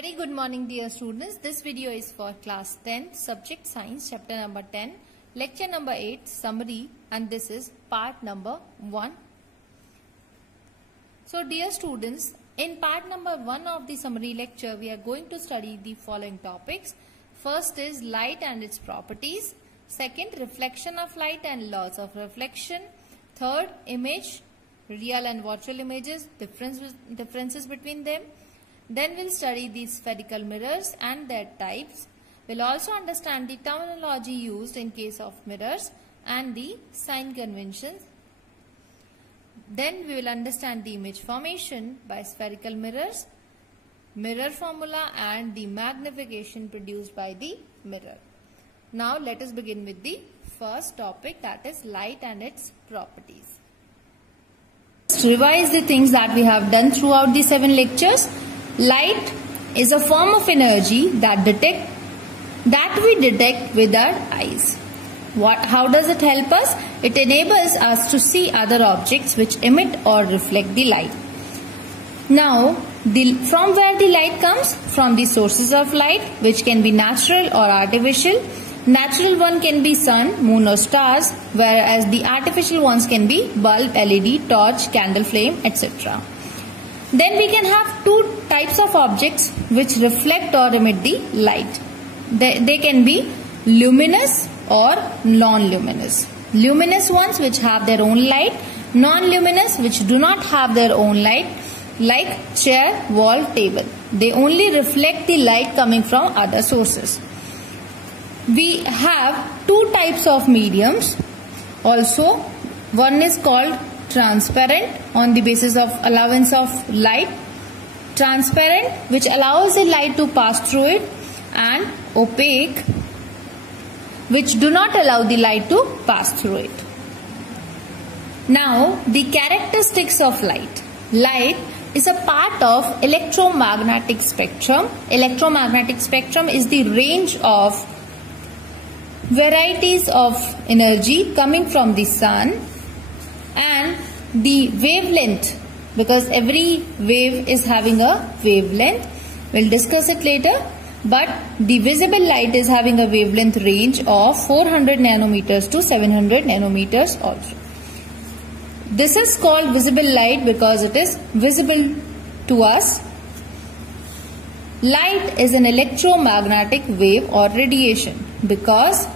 Very good morning dear students. This video is for class 10 subject science chapter number 10 lecture number 8 summary, and this is part number 1. So dear students, in part number 1 of the summary lecture we are going to study the following topics. First is light and its properties. Second, reflection of light and laws of reflection. Third, image, real and virtual images, differences between them. Then we'll study the spherical mirrors and their types. We'll also understand the terminology used in case of mirrors and the sign conventions. Then we will understand the image formation by spherical mirrors, mirror formula, and the magnification produced by the mirror. Now let us begin with the first topic, that is light and its properties. Let's revise the things that we have done throughout the 7 lectures. Light is a form of energy that we detect with our eyes. How does it help us? It enables us to see other objects which emit or reflect the light. Now, from where the light comes? From the sources of light, which can be natural or artificial. Natural one can be sun, moon or stars, whereas the artificial ones can be bulb, LED, torch, candle flame, etc. Then we can have 2 types of objects which reflect or emit the light. They can be luminous or non-luminous. Luminous ones which have their own light, non-luminous which do not have their own light, like chair, wall, table. They only reflect the light coming from other sources. We have 2 types of mediums also. One is called transparent, on the basis of allowance of light. Transparent, which allows the light to pass through it, and opaque, which do not allow the light to pass through it. Now, the characteristics of light. Light is a part of electromagnetic spectrum. Electromagnetic spectrum is the range of varieties of energy coming from the sun, and the wavelength, because every wave is having a wavelength. We'll discuss it later, but the visible light is having a wavelength range of 400 nanometers to 700 nanometers also. This is called visible light because it is visible to us. Light is an electromagnetic wave or radiation because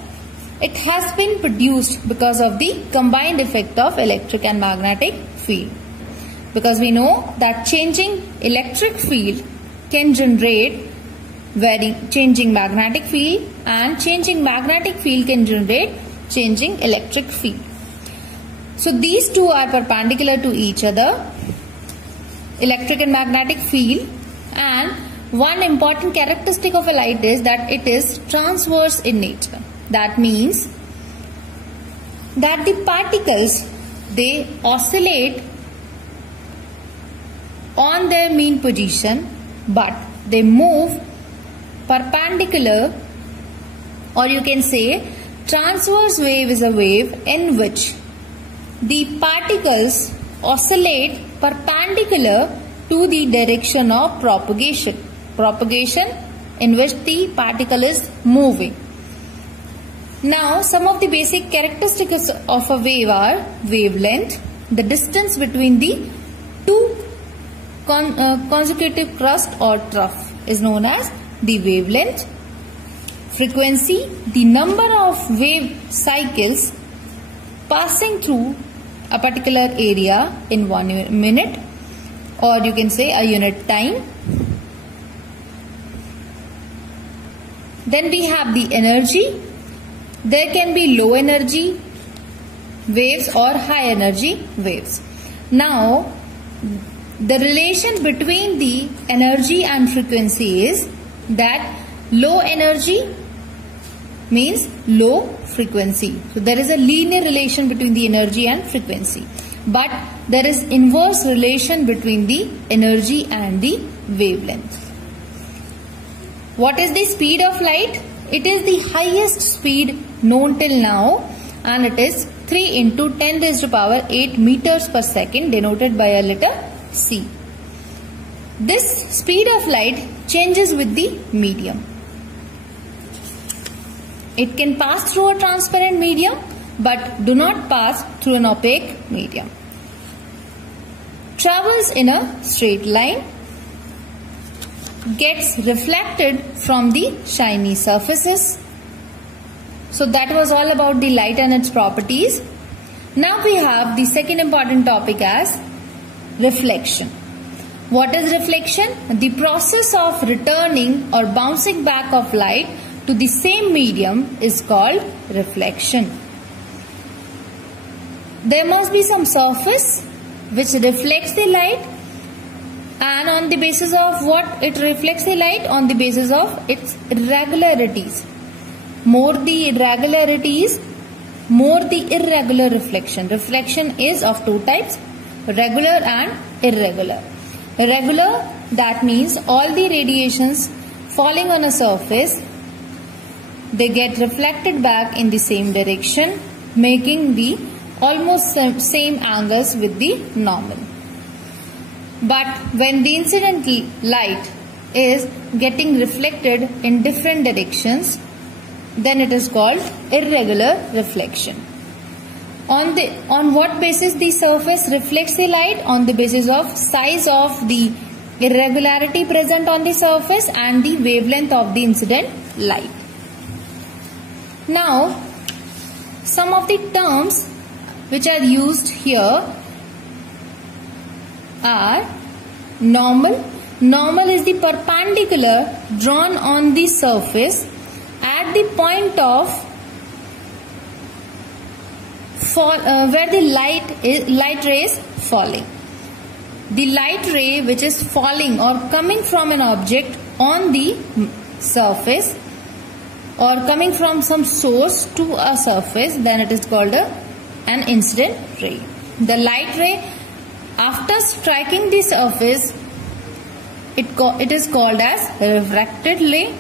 it has been produced because of the combined effect of electric and magnetic field. Because we know that changing electric field can generate changing magnetic field, and changing magnetic field can generate changing electric field. So these two are perpendicular to each other, electric and magnetic field. And one important characteristic of a light is that it is transverse in nature. That means that the particles, they oscillate on their mean position, but they move perpendicular, or you can say transverse wave is a wave in which the particles oscillate perpendicular to the direction of propagation in which the particle is moving. Now, some of the basic characteristics of a wave are wavelength. The distance between the 2 consecutive crust or trough is known as the wavelength. Frequency, the number of wave cycles passing through a particular area in 1 minute, or you can say a unit time. Then we have the energy. There can be low energy waves or high energy waves. Now, the relation between the energy and frequency is that low energy means low frequency. So there is a linear relation between the energy and frequency. But there is inverse relation between the energy and the wavelength. What is the speed of light? It is the highest speed known till now, and it is 3 into 10 raised to power 8 meters per second, denoted by a letter C. This speed of light changes with the medium. It can pass through a transparent medium but do not pass through an opaque medium. Travels in a straight line, gets reflected from the shiny surfaces. So that was all about the light and its properties. Now we have the second important topic as reflection. What is reflection? The process of returning or bouncing back of light to the same medium is called reflection. There must be some surface which reflects the light, and on the basis of what it reflects the light? On the basis of its irregularities. More the irregularities, more the irregular reflection. Reflection is of two types, regular and irregular. Irregular, that means all the radiations falling on a surface, they get reflected back in the same direction, making the almost same angles with the normal. But when the incident light is getting reflected in different directions, then it is called irregular reflection. On what basis the surface reflects the light? On the basis of size of the irregularity present on the surface and the wavelength of the incident light. Now, some of the terms which are used here are normal. Normal is the perpendicular drawn on the surface at the point of where the light ray is falling. The light ray which is falling or coming from an object on the surface or coming from some source to a surface, then it is called an incident ray. The light ray, after striking the surface, it is called as refracted ray.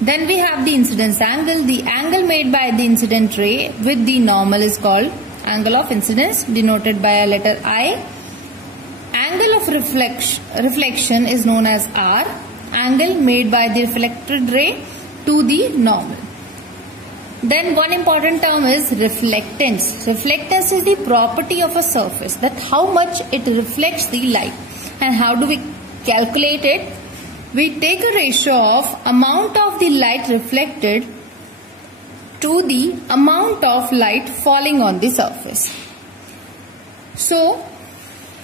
Then we have the incidence angle. The angle made by the incident ray with the normal is called angle of incidence, denoted by a letter I. Angle of reflection is known as R. Angle made by the reflected ray to the normal. Then one important term is reflectance. Reflectance is the property of a surface, that how much it reflects the light. And how do we calculate it? We take a ratio of amount of the light reflected to the amount of light falling on the surface. So,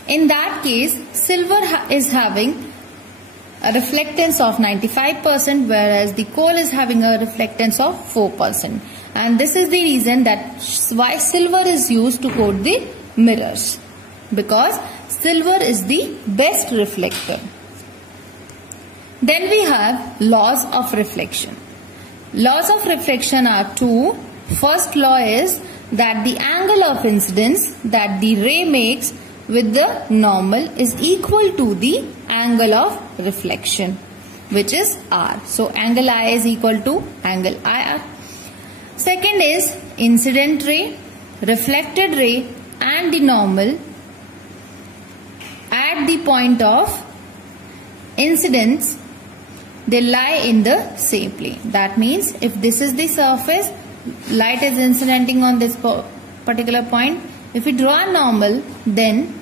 in that case, silver is having a reflectance of 95%, whereas the coal is having a reflectance of 4%. And this is the reason that why silver is used to coat the mirrors, because silver is the best reflector. Then we have laws of reflection. Laws of reflection are two. First law is that the angle of incidence that the ray makes with the normal is equal to the angle of reflection, which is R. So angle I is equal to angle IR. Second is incident ray, reflected ray and the normal at the point of incidence, they lie in the same plane. That means if this is the surface, light is incidenting on this particular point. If we draw a normal, then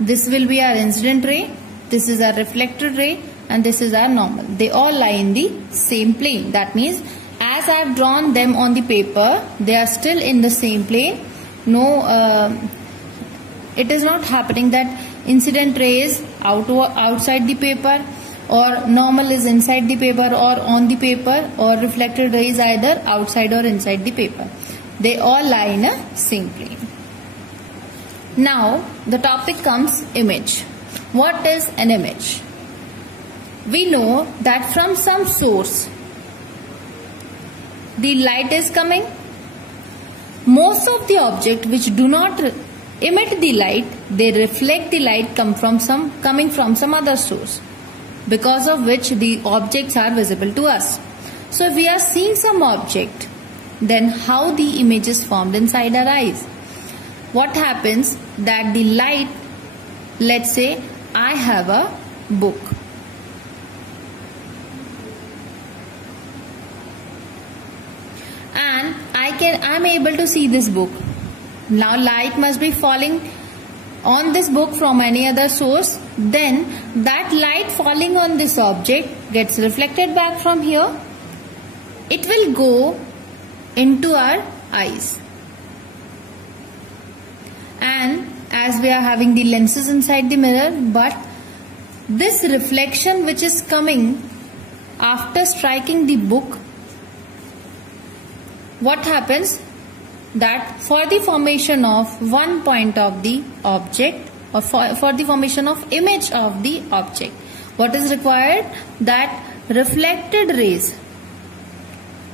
this will be our incident ray, this is our reflected ray and this is our normal. They all lie in the same plane. That means as I have drawn them on the paper, they are still in the same plane. No, it is not happening that incident ray is outside the paper or normal is inside the paper or on the paper, or reflected ray is either outside or inside the paper. They all lie in a same plane. Now the topic comes image. What is an image? We know that from some source the light is coming. Most of the objects which do not emit the light, they reflect the light coming from some other source, because of which the objects are visible to us. So if we are seeing some object, then how the image is formed inside our eyes? what happens that the light, let's say I have a book. And I'm able to see this book. Now light must be falling on this book from any other source. Then that light falling on this object gets reflected back from here. It will go into our eyes. And as we are having the lenses inside the mirror, but this reflection which is coming after striking the book, what happens that for the formation of one point of the object, or for the formation of image of the object, what is required? That reflected rays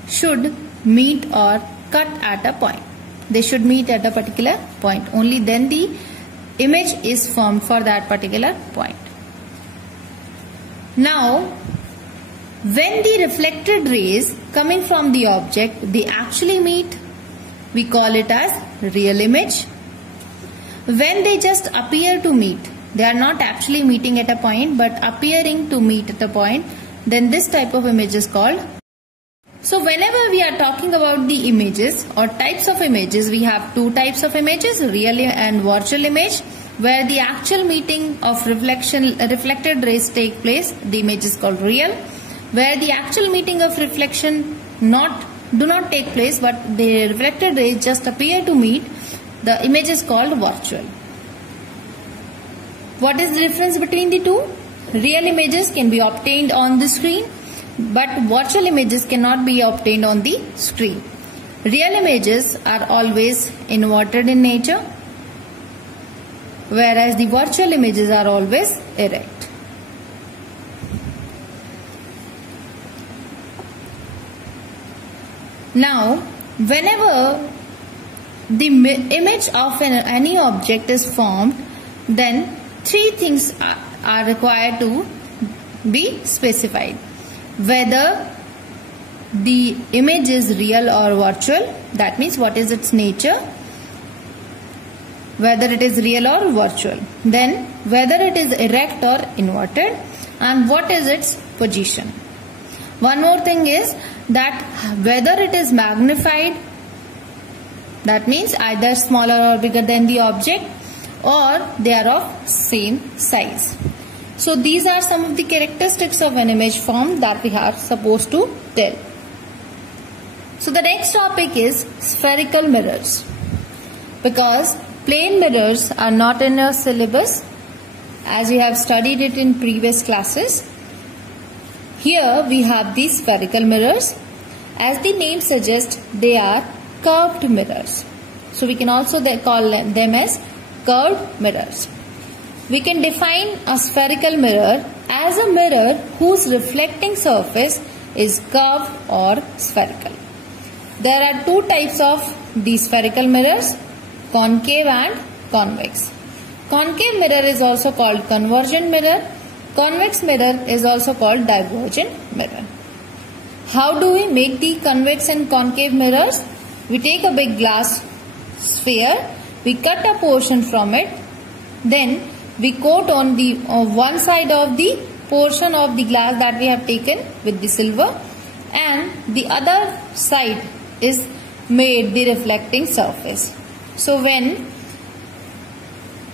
should meet or cut at a point. They should meet at a particular point. Only then the image is formed for that particular point. Now, when the reflected rays coming from the object, they actually meet, we call it as real image. When they just appear to meet, they are not actually meeting at a point but appearing to meet at a point, then this type of image is called. So whenever we are talking about the images or types of images, we have two types of images, real and virtual image, where the actual meeting of reflected rays take place. The image is called real. Where the actual meeting of reflection do not take place, but the reflected rays just appear to meet, the image is called virtual. What is the difference between the two? Real images can be obtained on the screen, but virtual images cannot be obtained on the screen. Real images are always inverted in nature, whereas the virtual images are always erect. Now, whenever the image of any object is formed, then three things are required to be specified. Whether the image is real or virtual, that means what is its nature, whether it is real or virtual. Then whether it is erect or inverted, and what is its position. One more thing is that whether it is magnified, that means either smaller or bigger than the object, or they are of same size. So these are some of the characteristics of an image formed that we are supposed to tell. So the next topic is spherical mirrors. Because plane mirrors are not in your syllabus, as we have studied it in previous classes. Here we have these spherical mirrors. As the name suggests, they are curved mirrors. So we can also call them as curved mirrors. We can define a spherical mirror as a mirror whose reflecting surface is curved or spherical. There are two types of these spherical mirrors, concave and convex. Concave mirror is also called convergent mirror. Convex mirror is also called divergent mirror. How do we make the convex and concave mirrors? We take a big glass sphere, we cut a portion from it, then we coat on the one side of the portion of the glass that we have taken with the silver, and the other side is made the reflecting surface. So when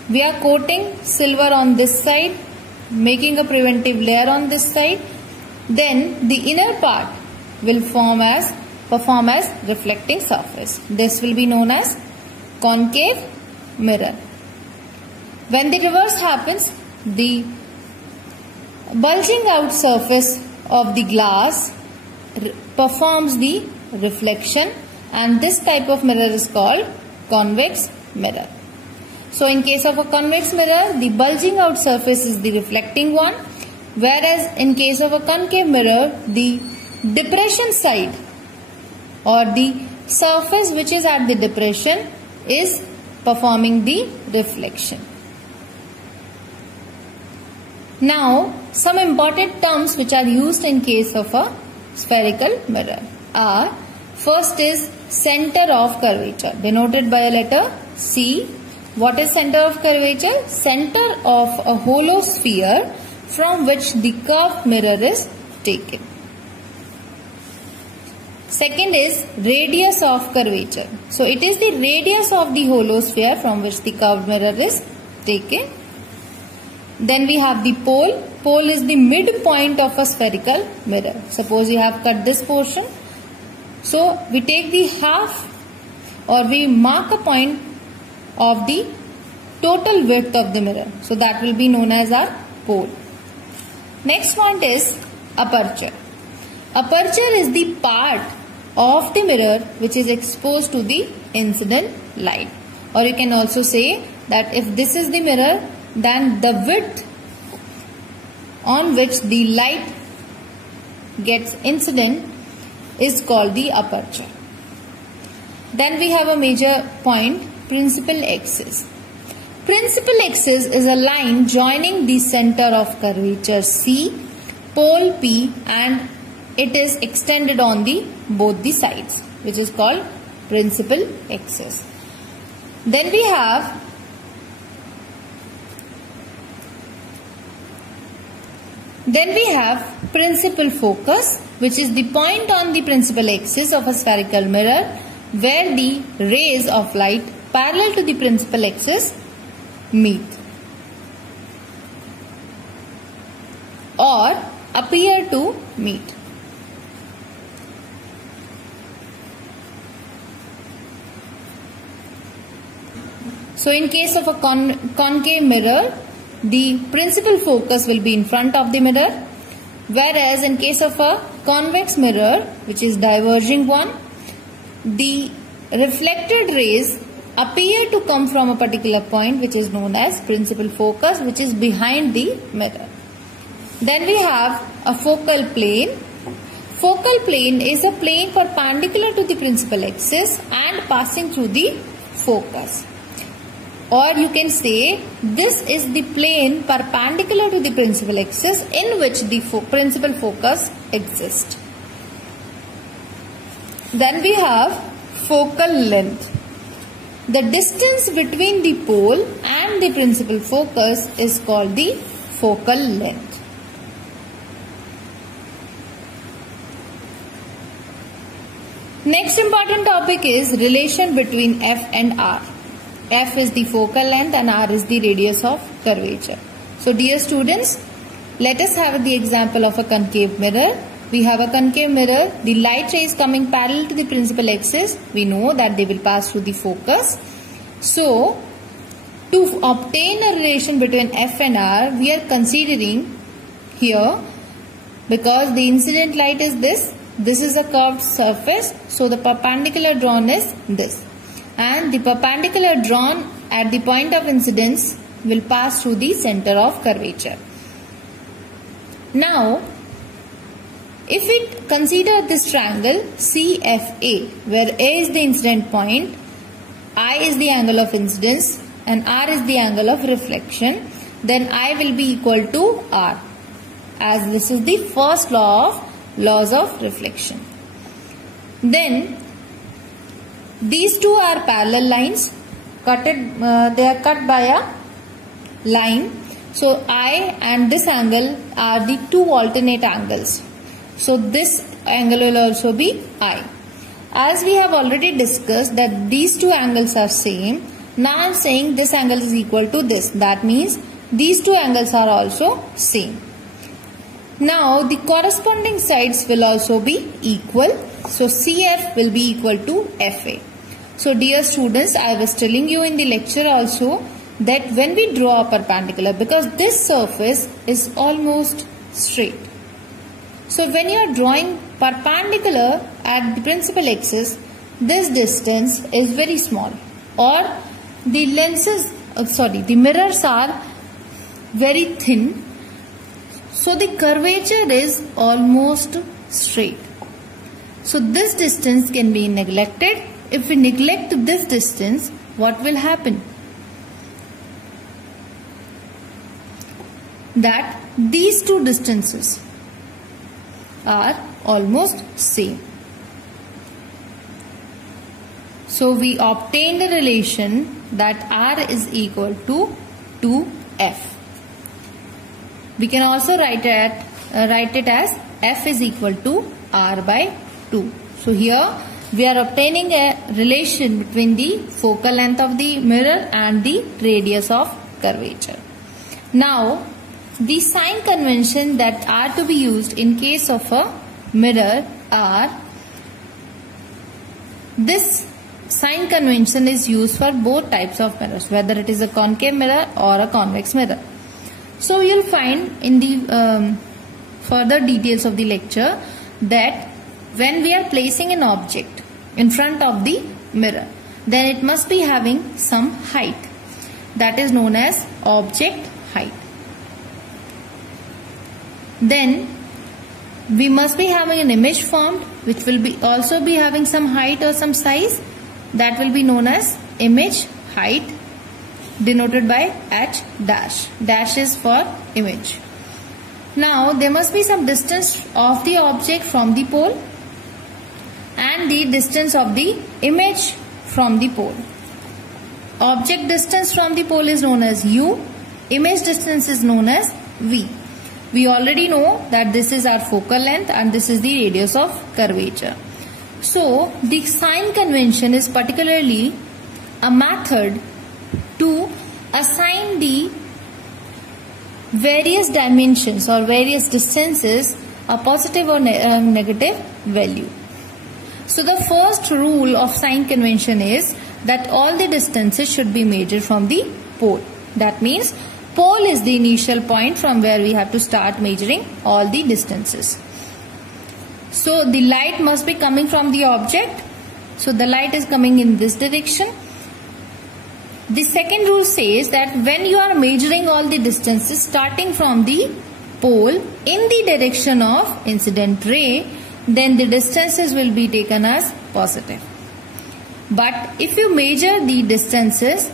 we are coating silver on this side, making a preventive layer on this side, then the inner part will perform as reflecting surface. This will be known as concave mirror. When the reverse happens, the bulging out surface of the glass performs the reflection, and this type of mirror is called convex mirror. So in case of a convex mirror, the bulging out surface is the reflecting one, whereas in case of a concave mirror, the depression side or the surface which is at the depression is performing the reflection. Now, some important terms which are used in case of a spherical mirror are, first is center of curvature, denoted by a letter C. What is center of curvature? Center of a hollow sphere from which the curved mirror is taken. Second is radius of curvature. So it is the radius of the hollow sphere from which the curved mirror is taken. Then we have the pole. Pole is the midpoint of a spherical mirror. Suppose you have cut this portion. So we take the half, or we mark a point of the total width of the mirror. So that will be known as our pole. Next point is aperture. Aperture is the part of the mirror which is exposed to the incident light. Or you can also say that if this is the mirror, then the width on which the light gets incident is called the aperture. Then we have a major point, principal axis. Principal axis is a line joining the center of curvature C, pole P, and it is extended on the both the sides, which is called principal axis. Then we have principal focus, which is the point on the principal axis of a spherical mirror where the rays of light parallel to the principal axis meet or appear to meet. So in case of a concave mirror, the principal focus will be in front of the mirror, whereas in case of a convex mirror, which is diverging one, the reflected rays appear to come from a particular point which is known as principal focus, which is behind the mirror. Then we have a focal plane. Focal plane is a plane perpendicular to the principal axis and passing through the focus. Or you can say this is the plane perpendicular to the principal axis in which the principal focus exists. Then we have focal length. The distance between the pole and the principal focus is called the focal length. Next important topic is relation between F and R. F is the focal length and R is the radius of curvature. So dear students, let us have the example of a concave mirror. We have a concave mirror. The light rays coming parallel to the principal axis. We know that they will pass through the focus. So to obtain a relation between F and R, we are considering here, because the incident light is this. This is a curved surface. So the perpendicular drawn is this. And the perpendicular drawn at the point of incidence will pass through the center of curvature. Now, if we consider this triangle CFA, where A is the incident point, I is the angle of incidence and R is the angle of reflection, then I will be equal to R, as this is the first laws of reflection. Then these two are parallel lines, they are cut by a line. So I and this angle are the two alternate angles. So this angle will also be I. As we have already discussed that these two angles are same, now I am saying this angle is equal to this. That means these two angles are also same. Now the corresponding sides will also be equal. So CF will be equal to FA. So dear students, I was telling you in the lecture also that when we draw a perpendicular, because this surface is almost straight. So when you are drawing perpendicular at the principal axis, this distance is very small, or the the mirrors are very thin. So the curvature is almost straight. So this distance can be neglected. If we neglect this distance, what will happen? That these two distances are almost same. So we obtained a relation that R is equal to 2F. We can also write it as F is equal to R by 2. So here we are obtaining a relation between the focal length of the mirror and the radius of curvature. Now, the sign convention that are to be used in case of a mirror are, this sign convention is used for both types of mirrors, whether it is a concave mirror or a convex mirror. So you'll find in the further details of the lecture that when we are placing an object in front of the mirror, then it must be having some height, that is known as object height. Then we must be having an image formed which will be also be having some height or some size, that will be known as image height, denoted by H dash. Dash is for image. Now there must be some distance of the object from the pole and the distance of the image from the pole. Object distance from the pole is known as U. Image distance is known as V. We already know that this is our focal length and this is the radius of curvature. So the sign convention is particularly a method to assign the various dimensions or various distances a positive or negative value. So the first rule of sign convention is that all the distances should be measured from the pole. That means pole is the initial point from where we have to start measuring all the distances. So the light must be coming from the object. So the light is coming in this direction. The second rule says that when you are measuring all the distances starting from the pole in the direction of incident ray, then the distances will be taken as positive. But if you measure the distances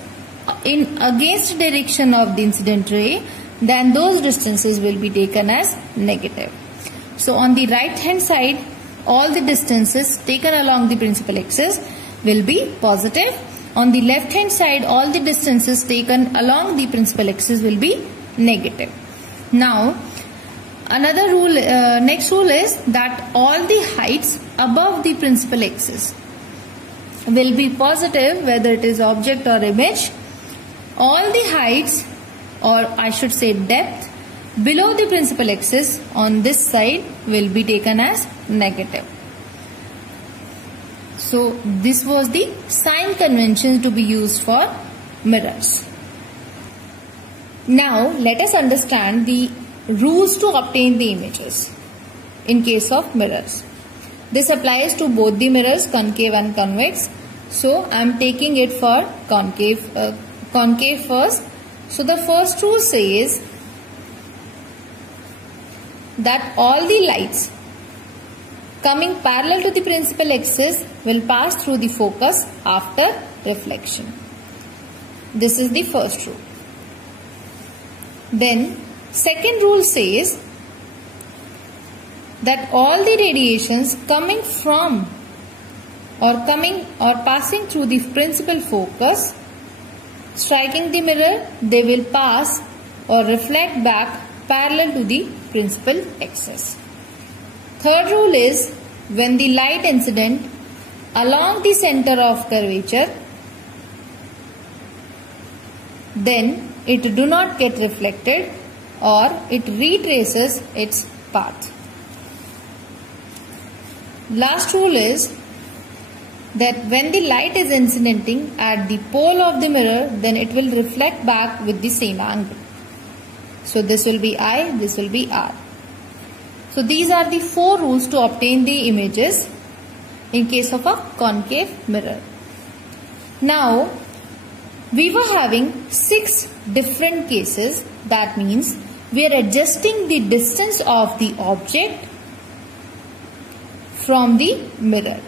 in against direction of the incident ray, then those distances will be taken as negative. So on the right hand side, all the distances taken along the principal axis will be positive. On the left hand side, all the distances taken along the principal axis will be negative. Now another rule, next rule is that all the heights above the principal axis will be positive, whether it is object or image. All the heights, or I should say depth, below the principal axis on this side will be taken as negative. So this was the sign convention to be used for mirrors. Now let us understand the rules to obtain the images in case of mirrors. This applies to both the mirrors, concave and convex. So I am taking it for concave first. So the first rule says that all the lights coming parallel to the principal axis will pass through the focus after reflection. This is the first rule. Then second rule says that all the radiations coming from or passing through the principal focus, striking the mirror, they will pass or reflect back parallel to the principal axis. Third rule is when the light incident along the center of curvature, then it do not get reflected or it retraces its path. Last rule is that when the light is incidenting at the pole of the mirror, then it will reflect back with the same angle. So this will be I, this will be R. So these are the 4 rules to obtain the images in case of a concave mirror. Now we were having 6 different cases. That means we are adjusting the distance of the object from the mirror.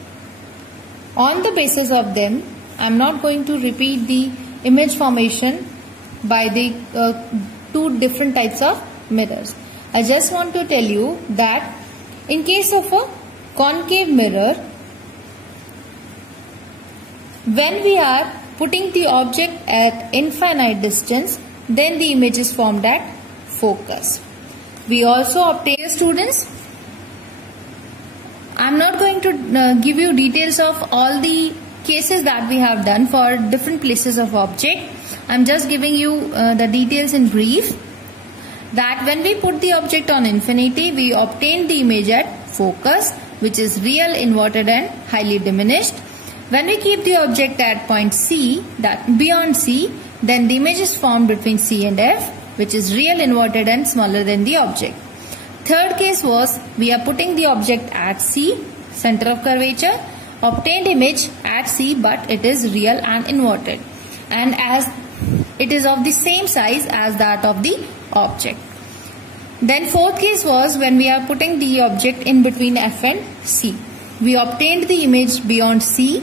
On the basis of them, I am not going to repeat the image formation by the 2 different types of mirrors. I just want to tell you that in case of a concave mirror, when we are putting the object at infinite distance, then the image is formed at focus. We also obtain, students, I am not going to give you details of all the cases that we have done for different places of object. I am just giving you the details in brief. That when we put the object on infinity, we obtain the image at focus, which is real, inverted and highly diminished. When we keep the object at point C, that beyond C, then the image is formed between C and F, which is real, inverted and smaller than the object. Third case was, we are putting the object at C, center of curvature, obtained image at C, but it is real and inverted, and as it is of the same size as that of the object. Then fourth case was, when we are putting the object in between F and C. We obtained the image beyond C,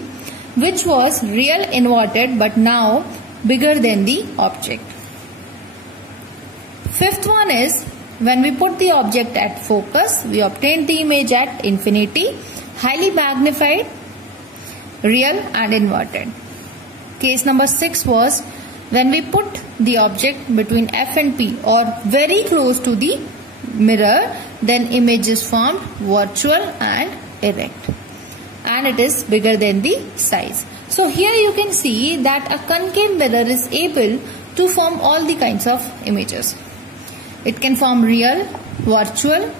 which was real, inverted, but now bigger than the object. Fifth one is, when we put the object at focus, we obtained the image at infinity, highly magnified, real and inverted. Case number 6 was, when we put the object between F and P or very close to the mirror, then image is formed virtual and erect, and it is bigger than the size. So here you can see that a concave mirror is able to form all the kinds of images. It can form real, virtual,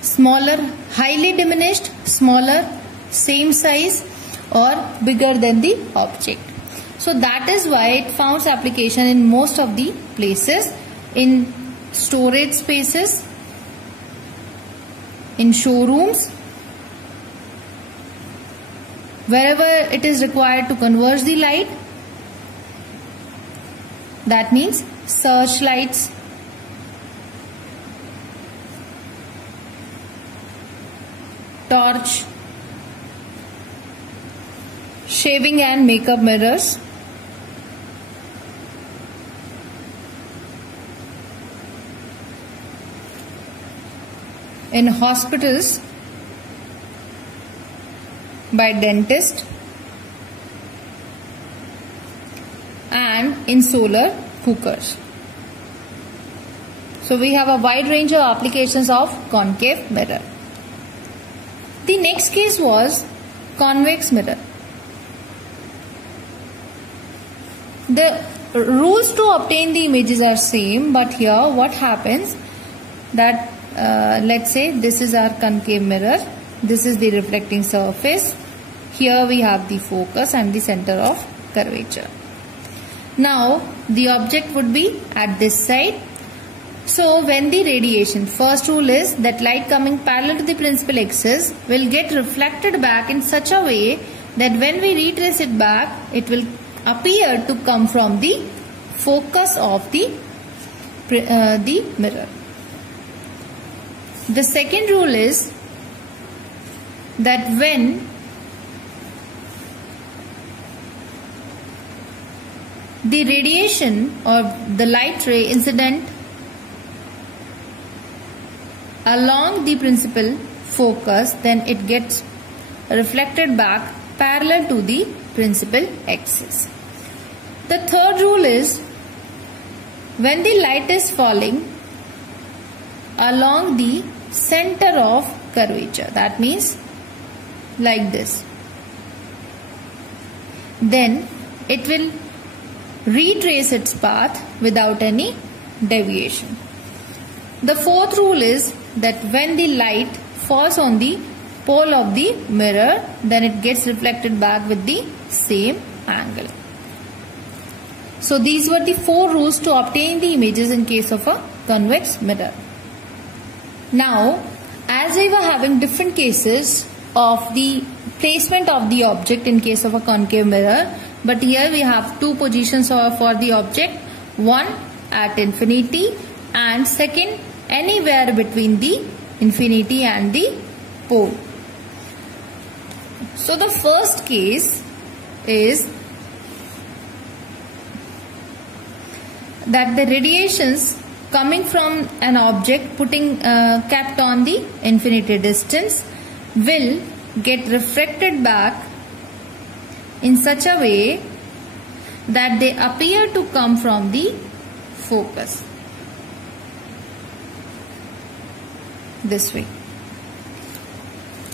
smaller, highly diminished, smaller, same size or bigger than the object. So that is why it finds application in most of the places, in storage spaces, in showrooms, wherever it is required to converge the light. That means searchlights, torch, shaving and makeup mirrors, in hospitals by dentists, and in solar cookers. So we have a wide range of applications of concave mirror. The next case was convex mirror. The rules to obtain the images are same, but here what happens that let's say this is our concave mirror, this is the reflecting surface, here we have the focus and the center of curvature. Now the object would be at this side. So when the radiation, first rule is that light coming parallel to the principal axis will get reflected back in such a way that when we retrace it back, it will appear to come from the focus of the mirror. The second rule is that when the radiation or the light ray incident along the principal focus, then it gets reflected back parallel to the principal axis. The third rule is when the light is falling along the center of curvature, that means like this, then it will retrace its path without any deviation. The fourth rule is that when the light falls on the pole of the mirror, then it gets reflected back with the same angle. So these were the 4 rules to obtain the images in case of a convex mirror. Now, as we were having different cases of the placement of the object in case of a concave mirror, but here we have 2 positions for the object, one at infinity and second anywhere between the infinity and the pole. So the first case is that the radiations coming from an object kept on the infinity distance will get refracted back in such a way that they appear to come from the focus. This way.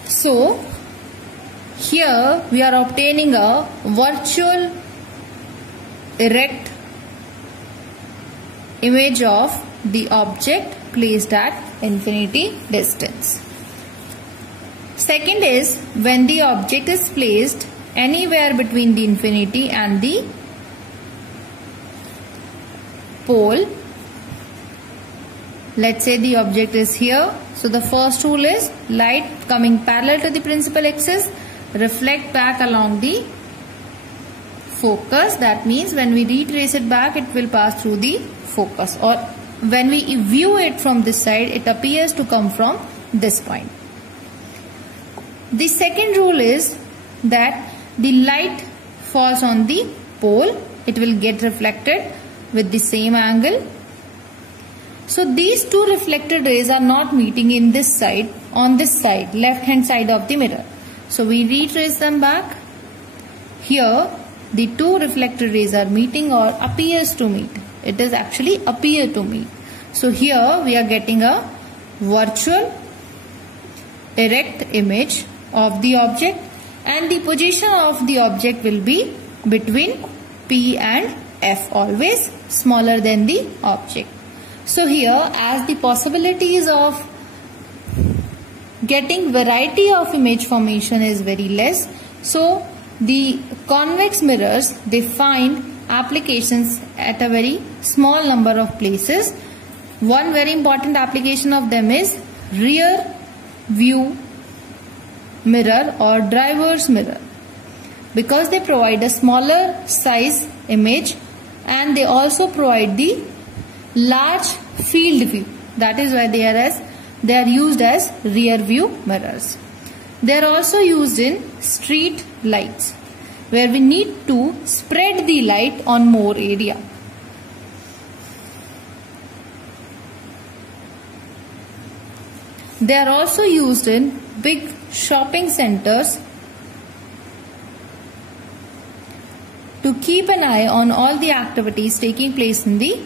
So, here we are obtaining a virtual erect image of the object placed at infinity distance. Second is when the object is placed anywhere between the infinity and the pole. Let's say the object is here. So the first rule is light coming parallel to the principal axis reflect back along the focus. That means when we retrace it back, it will pass through the focus, or when we view it from this side, it appears to come from this point. The second rule is that the light falls on the pole, it will get reflected with the same angle. So these two reflected rays are not meeting in this side, on this side, left hand side of the mirror. So we retrace them back. Here the two reflected rays are meeting or appears to meet. It is actually appear to meet. So here we are getting a virtual erect image of the object, and the position of the object will be between P and F, always smaller than the object. So here, as the possibilities of getting variety of image formation is very less, so the convex mirrors, they find applications at a very small number of places. One very important application of them is rear view mirror or driver's mirror, because they provide a smaller size image and they also provide the large field view. That is why they are used as rear view mirrors. They are also used in street lights, where we need to spread the light on more area. They are also used in big shopping centers to keep an eye on all the activities taking place in the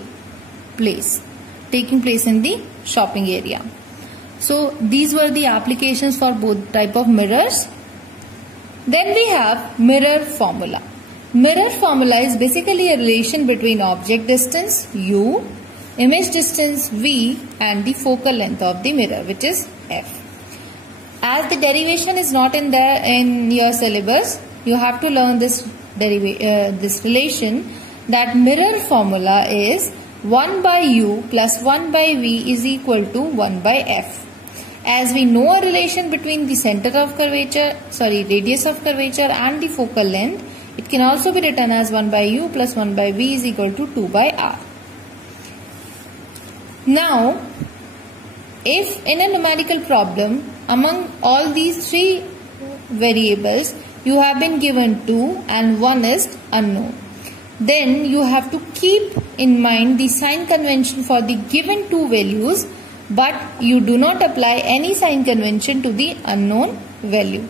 shopping area. So these were the applications for both type of mirrors. Then we have mirror formula. Mirror formula is basically a relation between object distance u, image distance v, and the focal length of the mirror, which is f. As the derivation is not in your syllabus, you have to learn this relation, that mirror formula is 1 by u plus 1 by v is equal to 1 by f. As we know a relation between the center of curvature, radius of curvature and the focal length, it can also be written as 1 by u plus 1 by v is equal to 2 by r. Now, if in a numerical problem, among all these three variables, you have been given 2 and 1 is unknown, then you have to keep in mind the sign convention for the given two values, but you do not apply any sign convention to the unknown value.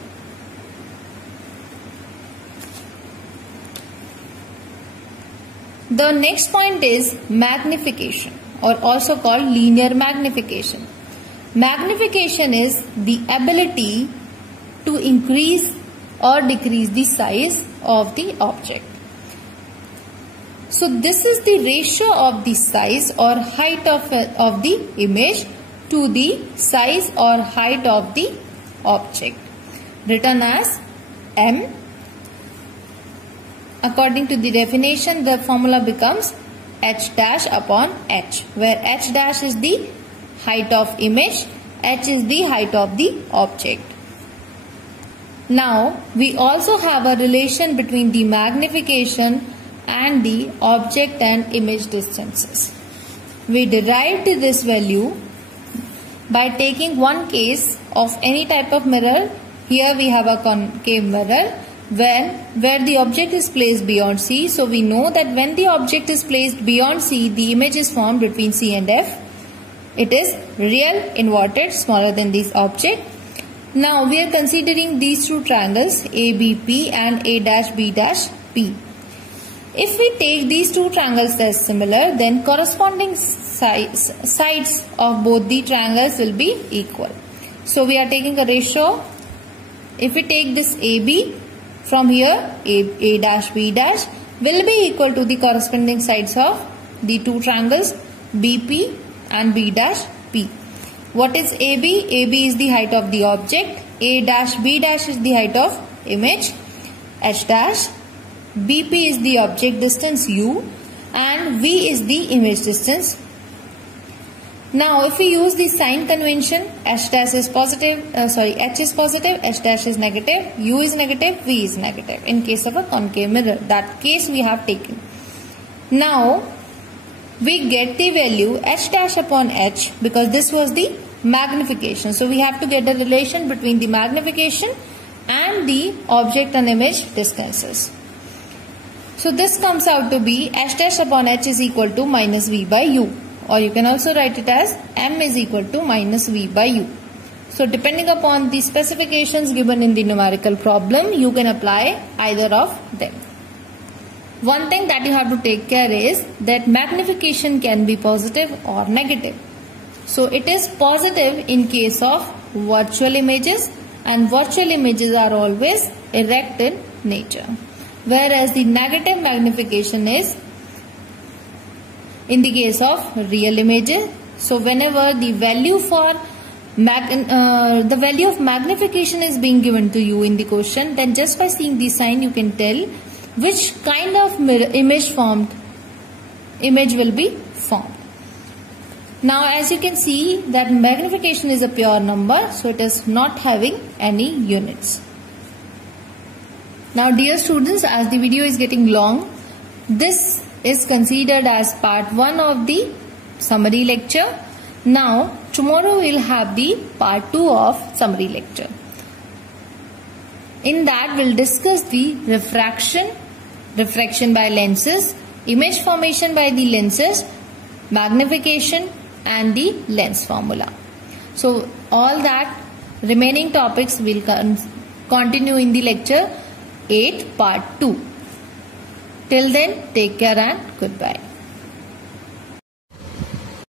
The next point is magnification, or also called linear magnification. Magnification is the ability to increase or decrease the size of the object. So this is the ratio of the size or height of the image to the size or height of the object, written as m. According to the definition, the formula becomes h dash upon h, where h dash is the height of image, h is the height of the object. Now, we also have a relation between the magnification and the object and image distances. We derived this value by taking one case of any type of mirror. Here we have a concave mirror where the object is placed beyond C. So we know that when the object is placed beyond C, the image is formed between C and F. It is real inverted, smaller than this object. Now we are considering these two triangles ABP and A dash B dash P. If we take these two triangles as similar, then corresponding sides of both the triangles will be equal. So we are taking a ratio. If we take this AB, from here A dash B dash will be equal to the corresponding sides of the two triangles BP and B dash P. What is AB? AB is the height of the object. A dash B dash is the height of image. H dash. BP is the object distance U and V is the image distance. Now if we use the sign convention, H dash is positive, H is positive, H dash is negative, U is negative, V is negative in case of a concave mirror. That case we have taken. Now we get the value H dash upon H because this was the magnification. So we have to get the relation between the magnification and the object and image distances. So this comes out to be H dash upon H is equal to minus V by U, or you can also write it as M is equal to minus V by U. So depending upon the specifications given in the numerical problem, you can apply either of them. One thing that you have to take care is that magnification can be positive or negative. So it is positive in case of virtual images, and virtual images are always erect in nature. Whereas the negative magnification is in the case of real images. So whenever the value for the value of magnification is being given to you in the question, then just by seeing the sign you can tell which kind of image will be formed. Now as you can see that magnification is a pure number, so it is not having any units. Now dear students, as the video is getting long, this is considered as part 1 of the summary lecture. Now tomorrow we will have the part 2 of summary lecture. In that we will discuss the refraction by lenses, image formation by the lenses, magnification and the lens formula. So all that remaining topics will continue in the lecture 8 part 2. Till then, take care and goodbye.